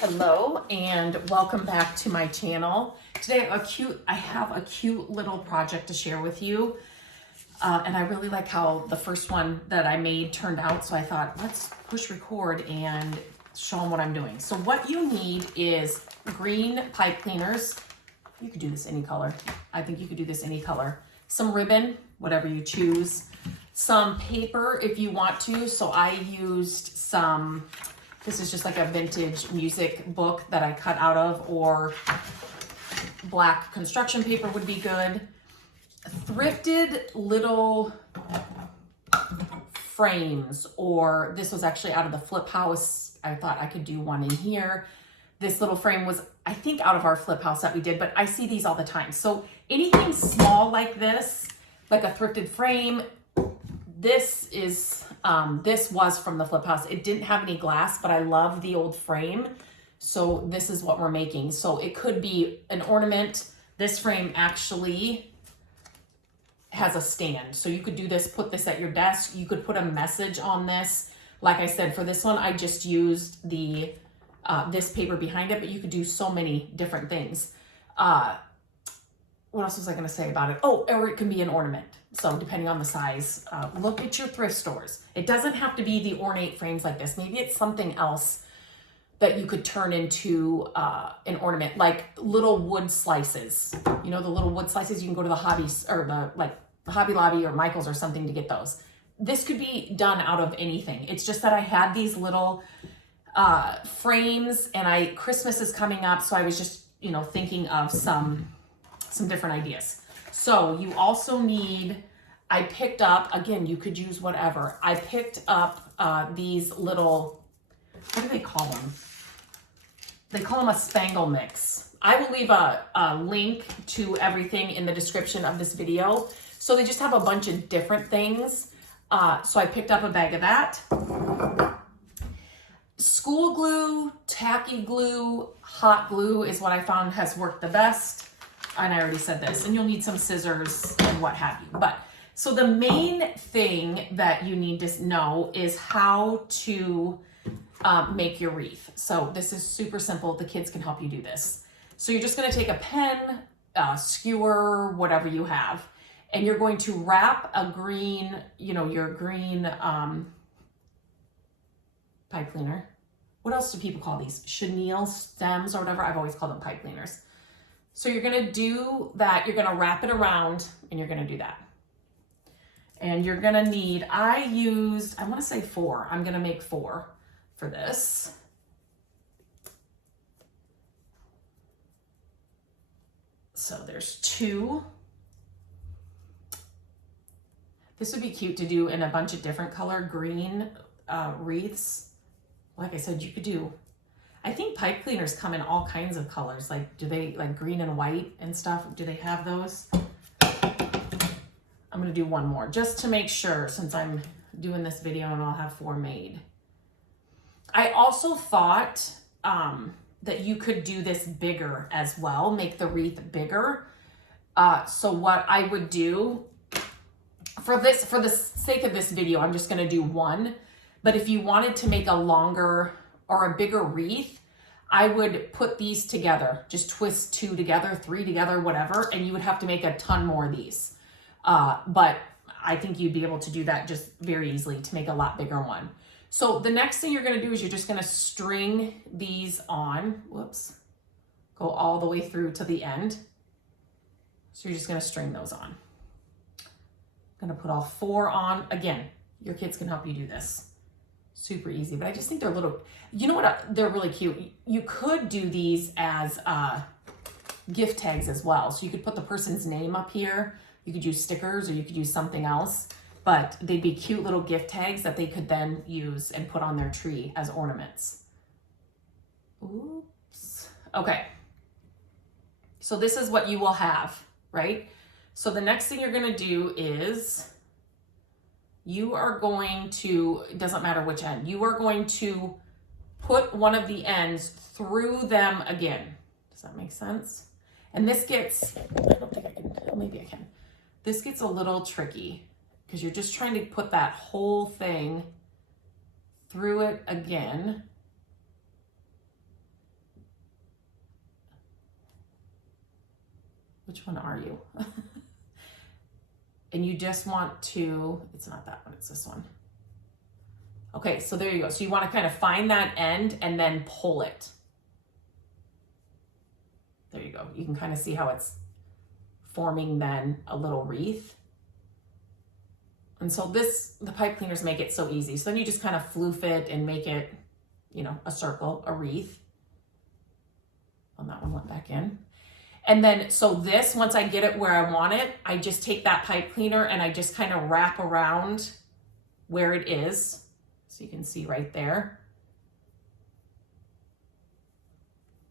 Hello and welcome back to my channel. Today I have a cute little project to share with you. And I really like how the first one that I made turned out. So I thought, let's push record and show them what I'm doing. So what you need is green pipe cleaners. You could do this any color. I think you could do this any color. Some ribbon, whatever you choose. Some paper if you want to. So I used some, this is just like a vintage music book that I cut out of, or black construction paper would be good. Thrifted little frames, or this was actually out of the flip house. I thought I could do one in here. This little frame was, I think, out of our flip house that we did, but I see these all the time. So anything small like this, like a thrifted frame, this was from the flip house. It didn't have any glass, but I love the old frame. So this is what we're making. So it could be an ornament. This frame actually has a stand. So you could do this, put this at your desk. You could put a message on this. Like I said, for this one, I just used the this paper behind it, but you could do so many different things. What else was I going to say about it? Oh, or it can be an ornament. So depending on the size, look at your thrift stores. It doesn't have to be the ornate frames like this. Maybe it's something else that you could turn into an ornament, like little wood slices. You know, the little wood slices, you can go to the hobbies or the Hobby Lobby or Michael's or something to get those. This could be done out of anything. It's just that I had these little frames, and Christmas is coming up, so I was just, you know, thinking of some different ideas. So you also need, I picked up, again, you could use whatever. I picked up these little, what do they call them? They call them a Spangle mix. I will leave a link to everything in the description of this video. So they just have a bunch of different things. So I picked up a bag of that. School glue, tacky glue, hot glue is what I found has worked the best. And I already said this, and you'll need some scissors and what have you. But so the main thing that you need to know is how to make your wreath. So this is super simple. The kids can help you do this. So you're just going to take a pen, skewer, whatever you have, and you're going to wrap a green, you know, your green pipe cleaner. What else do people call these? Chenille stems or whatever. I've always called them pipe cleaners. So you're going to do that. You're going to wrap it around, and you're going to do that. And you're going to need, I want to say 4. I'm going to make 4 for this. So there's 2. This would be cute to do in a bunch of different color green wreaths. Like I said, you could do, I think pipe cleaners come in all kinds of colors. Like, do they, like green and white and stuff? Do they have those? I'm going to do one more just to make sure, since I'm doing this video and I'll have 4 made. I also thought that you could do this bigger as well, make the wreath bigger. So what I would do for the sake of this video, I'm just going to do 1. But if you wanted to make a longer or a bigger wreath, I would put these together, just twist 2 together, 3 together, whatever, and you would have to make a ton more of these. But I think you'd be able to do that just very easily to make a lot bigger one. So the next thing you're going to do is you're just going to string these on. Whoops. Go all the way through to the end. So you're just going to string those on. I'm going to put all 4 on. Again, your kids can help you do this. Super easy, but I just think they're little, you know what, they're really cute. You could do these as gift tags as well. So you could put the person's name up here. You could use stickers, or you could use something else, but they'd be cute little gift tags that they could then use and put on their tree as ornaments. Oops. Okay. So this is what you will have, right? So the next thing you're going to do is you are going to, it doesn't matter which end, you are going to put one of the ends through them again. Does that make sense? And this gets, I don't think I can, maybe I can. This gets a little tricky because you're just trying to put that whole thing through it again. which one are you? And you just want to, it's not that one, it's this one. Okay, so there you go. So you want to kind of find that end and then pull it. There you go. You can kind of see how it's forming then a little wreath. And so the pipe cleaners make it so easy. So then you just kind of floof it and make it, you know, a circle, a wreath. And that one went back in. And then, so this, once I get it where I want it, I just take that pipe cleaner and I just kind of wrap around where it is. So you can see right there.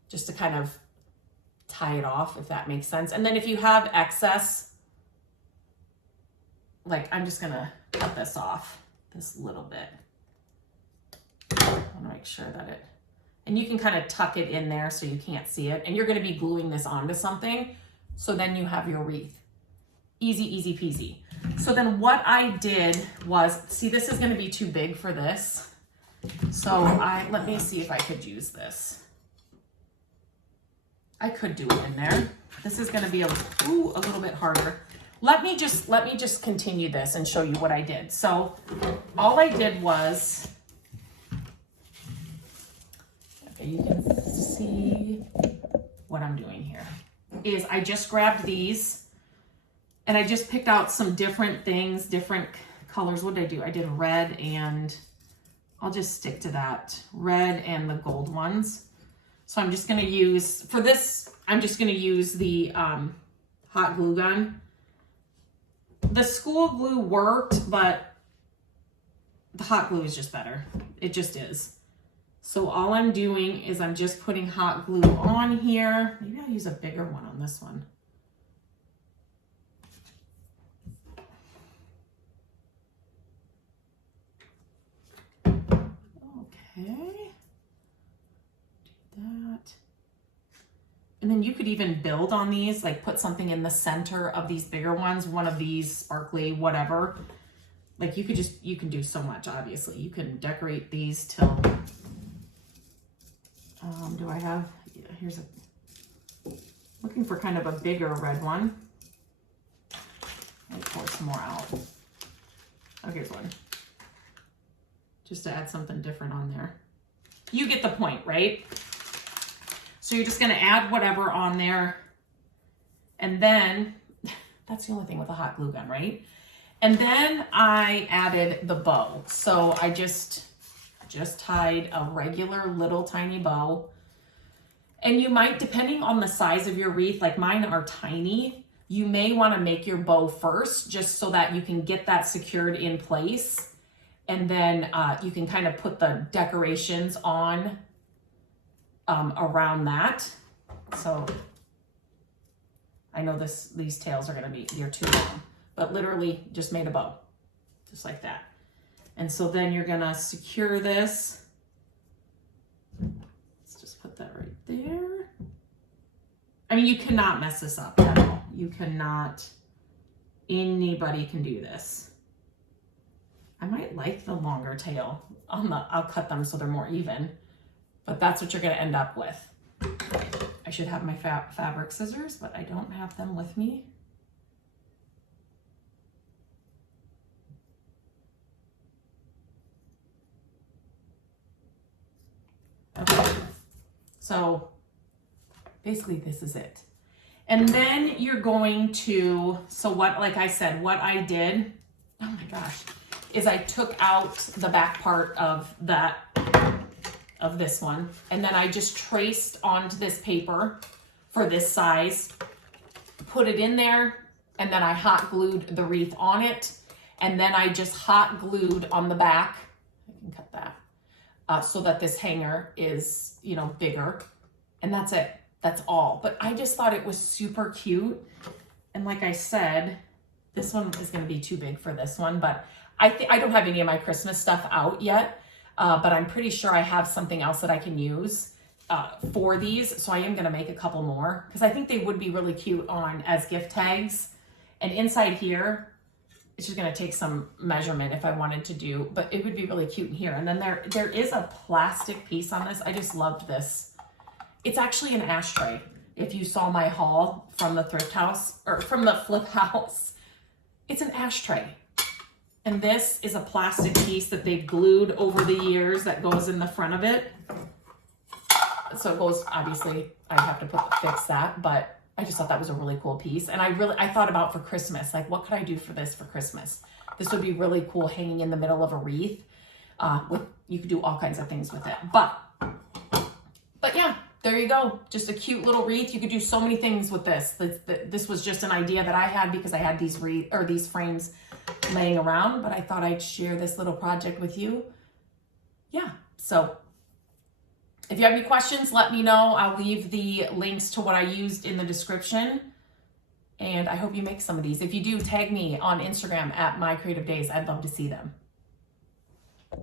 Just to kind of tie it off, if that makes sense. And then if you have excess, like I'm just gonna cut this off, this little bit. I wanna make sure that it, and you can kind of tuck it in there so you can't see it. And you're gonna be gluing this onto something. So then you have your wreath. Easy, easy peasy. So then what I did was, see, this is gonna be too big for this. So let me see if I could use this. I could do it in there. This is gonna be a little bit harder. Let me just continue this and show you what I did. So all I did was, okay, you can see what I'm doing here, is I just grabbed these and I just picked out some different things, different colors. What did I do? I did red, and I'll just stick to that, red and the gold ones. So I'm just gonna use, for this, I'm just gonna use the hot glue gun. The school glue worked, but the hot glue is just better. It just is. So all I'm doing is I'm just putting hot glue on here. Maybe I'll use a bigger one on this one. Okay. Do that. And then you could even build on these, like put something in the center of these bigger ones, one of these sparkly, whatever. Like you can do so much, obviously. You can decorate these till, do I have, yeah, here's looking for kind of a bigger red one. Let me pour some more out. Oh, here's one. Just to add something different on there. You get the point, right? So you're just gonna add whatever on there. And then, that's the only thing with a hot glue gun, right? And then I added the bow. So I just tied a regular little tiny bow. And you might, depending on the size of your wreath, like mine are tiny, you may wanna make your bow first, just so that you can get that secured in place. And then you can kind of put the decorations on around that. So I know these tails are gonna be, they're too long, but literally just made a bow, just like that. And so then you're gonna secure this. Let's just put that right there. I mean, you cannot mess this up at all. You cannot, anybody can do this. I might like the longer tail on I'll cut them so they're more even, but that's what you're gonna end up with. I should have my fabric scissors, but I don't have them with me. Okay, so basically this is it. And then you're going to, so what, like I said, what I did, oh my gosh, is I took out the back part of that, of this one, and then I just traced onto this paper for this size, put it in there, and then I hot glued the wreath on it, and then I just hot glued on the back, I can cut that, so that this hanger is, you know, bigger, and that's it. That's all. But I just thought it was super cute, and like I said, this one is going to be too big for this one, but I don't have any of my Christmas stuff out yet, but I'm pretty sure I have something else that I can use for these. So I am going to make a couple more because I think they would be really cute on as gift tags. And inside here, it's just going to take some measurement if I wanted to do, but it would be really cute in here. And then there is a plastic piece on this. I just loved this. It's actually an ashtray. if you saw my haul from the thrift house or from the flip house, it's an ashtray. And this is a plastic piece that they've glued over the years that goes in the front of it. So it goes, obviously, I have to fix that, but I just thought that was a really cool piece. And I thought about for Christmas, like, what could I do for this for Christmas? This would be really cool hanging in the middle of a wreath. You could do all kinds of things with it. But yeah, there you go. Just a cute little wreath. You could do so many things with this. This was just an idea that I had because I had these frames laying around, but I thought I'd share this little project with you. Yeah, so if you have any questions, let me know. I'll leave the links to what I used in the description. And I hope you make some of these. If you do, tag me on Instagram at My Creative Days. I'd love to see them.